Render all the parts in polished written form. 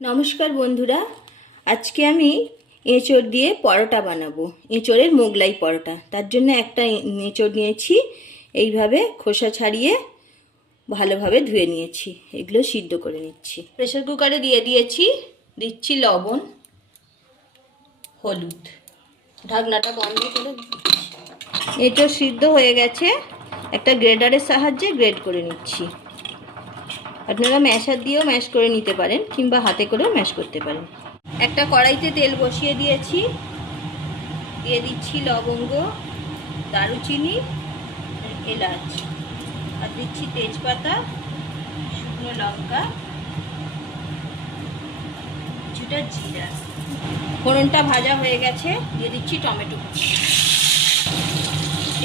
নমস্কার বন্ধুরা, আজকে আমি এঁচোড় দিয়ে পরোটা বানাবো। এঁচোড়ের মোগলাই পরোটা। তার জন্য একটা এঁচোড় নিয়েছি, এইভাবে খোসা ছাড়িয়ে ভালোভাবে ধুয়ে নিয়েছি। এগুলো সিদ্ধ করে নিচ্ছি। প্রেসার কুকারে দিয়ে দিয়েছি, দিচ্ছি লবণ, হলুদ, ঢাকনাটা বন্ধ করে দিচ্ছি। এঁচোড় সিদ্ধ হয়ে গেছে, একটা গ্রেডারের সাহায্যে গ্রেড করে নিচ্ছি। আপনারা ম্যাশার দিয়েও ম্যাশ করে নিতে পারেন, কিংবা হাতে করেও ম্যাশ করতে পারেন। একটা কড়াইতে তেল বসিয়ে দিয়েছি, দিয়ে দিচ্ছি লবঙ্গ, দারুচিনি, এলাচ, আর দিচ্ছি তেজপাতা, শুকনো লঙ্কা, কিছুটা জিরা। ফোড়নটা ভাজা হয়ে গেছে, দিয়ে দিচ্ছি টমেটো।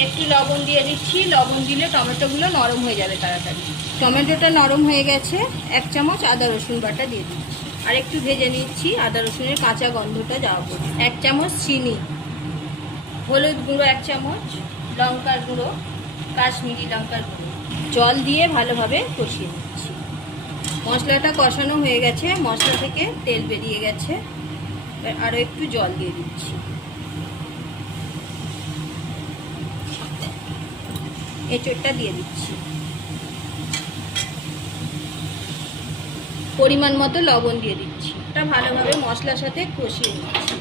একটু লবণ দিয়ে দিচ্ছি, লবণ দিলে টমেটোগুলো নরম হয়ে যাবে তাড়াতাড়ি। টমেটোটা নরম হয়ে গেছে, 1 চামচ আদা রসুন বাটা দিয়ে দিচ্ছি। আর একটু ভেজে নিচ্ছি, আদা রসুনের কাঁচা গন্ধটা যাওয়া পর্যন্ত। 1 চামচ চিনি, হলুদ গুঁড়ো 1 চামচ, লঙ্কার গুঁড়ো, কাশ্মীরি লঙ্কার গুঁড়ো, জল দিয়ে ভালোভাবে কষিয়ে নিচ্ছি। মশলাটা কষানো হয়ে গেছে, মশলা থেকে তেল বেরিয়ে গেছে। আরও একটু জল দিয়ে দিচ্ছি। এঁচোড়টা দিয়ে দিচ্ছি, পরিমাণ মতো লবণ দিয়ে দিচ্ছি। এটা ভালোভাবে মশলার সাথে কষিয়ে নিচ্ছি।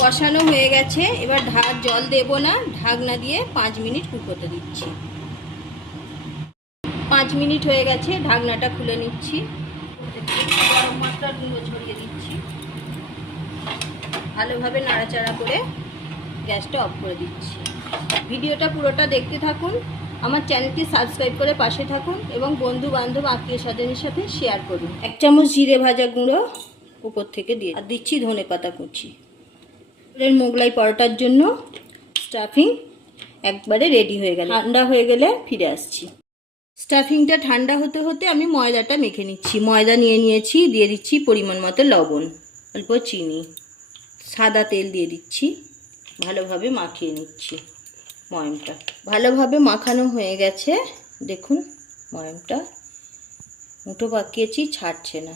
কষানো হয়ে গেছে, এবার জল দেব না, ঢাকনা দিয়ে 5 মিনিট কুক হতে দিচ্ছি। 5 মিনিট হয়ে গেছে, ঢাকনাটা খুলে নিচ্ছি। গরম মশলার গুঁড়ো ছড়িয়ে দিচ্ছি। ভালোভাবে নাড়াচাড়া করে গ্যাসটা অফ করে দিচ্ছি। ভিডিওটা পুরোটা দেখতে থাকুন, আমার চ্যানেলটি সাবস্ক্রাইব করে পাশে থাকুন এবং বন্ধু বান্ধব আত্মীয় স্বজনের সাথে শেয়ার করুন। 1 চামচ জিরে ভাজা গুঁড়ো উপর থেকে দিয়ে, আর দিচ্ছি ধনেপাতা কুচি। এর মোগলাই পরোটার জন্য স্টাফিং একবারে রেডি হয়ে গেল। ঠান্ডা হয়ে গেলে ফিরে আসছি। স্টাফিংটা ঠান্ডা হতে হতে আমি ময়দাটা মেখে নিচ্ছি। ময়দা নিয়ে নিয়েছি, দিয়ে দিচ্ছি পরিমাণ মতো লবণ, অল্প চিনি, সাদা তেল দিয়ে দিচ্ছি। ভালোভাবে মাখিয়ে নিচ্ছি ময়মটা। ভালোভাবে মাখানো হয়ে গেছে, দেখুন ময়মটা মুঠো পাকিয়েছি, ছাড়ছে না।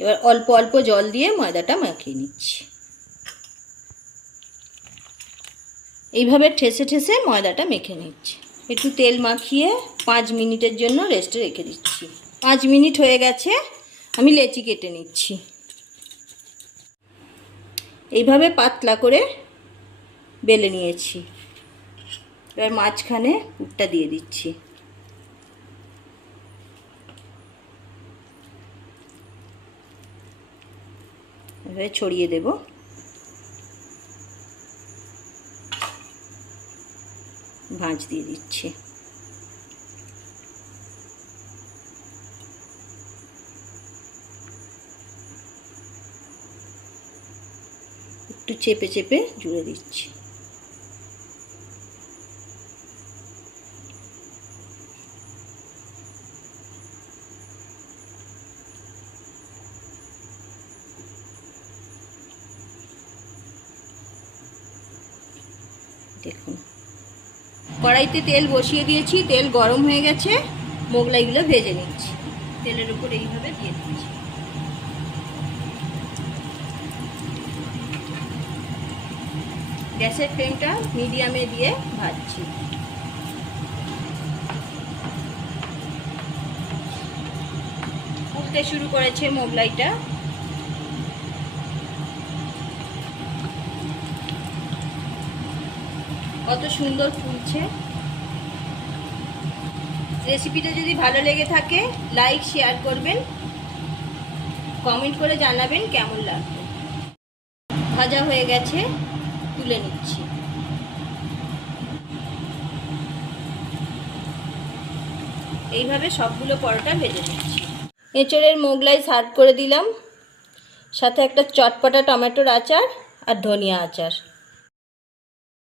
এবার অল্প অল্প জল দিয়ে ময়দাটা মাখিয়ে নিচ্ছি। এইভাবে ঠেসে ঠেসে ময়দাটা মেখে নিচ্ছি। একটু তেল মাখিয়ে 5 মিনিটের জন্য রেস্টে রেখে দিচ্ছি। 5 মিনিট হয়ে গেছে, আমি লেচি কেটে নিচ্ছি। এইভাবে পাতলা করে বেলে নিয়েছি। এবার মাঝখানে পুরটা দিয়ে দিচ্ছি। এভাবে ছড়িয়ে দেব। ভাঁজ দিয়ে দিচ্ছি। একটু চেপে চেপে জুড়ে দিচ্ছি। দেখুন, কড়াইতে তেল বসিয়ে দিয়েছি, তেল গরম হয়ে গেছে। মোগলাইগুলো ভেজে নিচ্ছি। তেলের উপর এইভাবে দিয়ে দিচ্ছি। গ্যাসের ফ্লেমটা মিডিয়ামে দিয়ে ভাজছি। ফুলতে শুরু করেছে মোগলাইটা। কত সুন্দর ফুলছে। রেসিপিটা যদি ভালো লেগে থাকে লাইক শেয়ার করবেন, কমেন্ট করে জানাবেন কেমন লাগবে। ভাজা হয়ে গেছে, তুলে নিচ্ছি। এইভাবে সবগুলো পরোটা ভেজে নিচ্ছি। এঁচোড়ের মোগলাই সার্ভ করে দিলাম, সাথে একটা চটপটা টমেটোর আচার আর ধনিয়া আচার।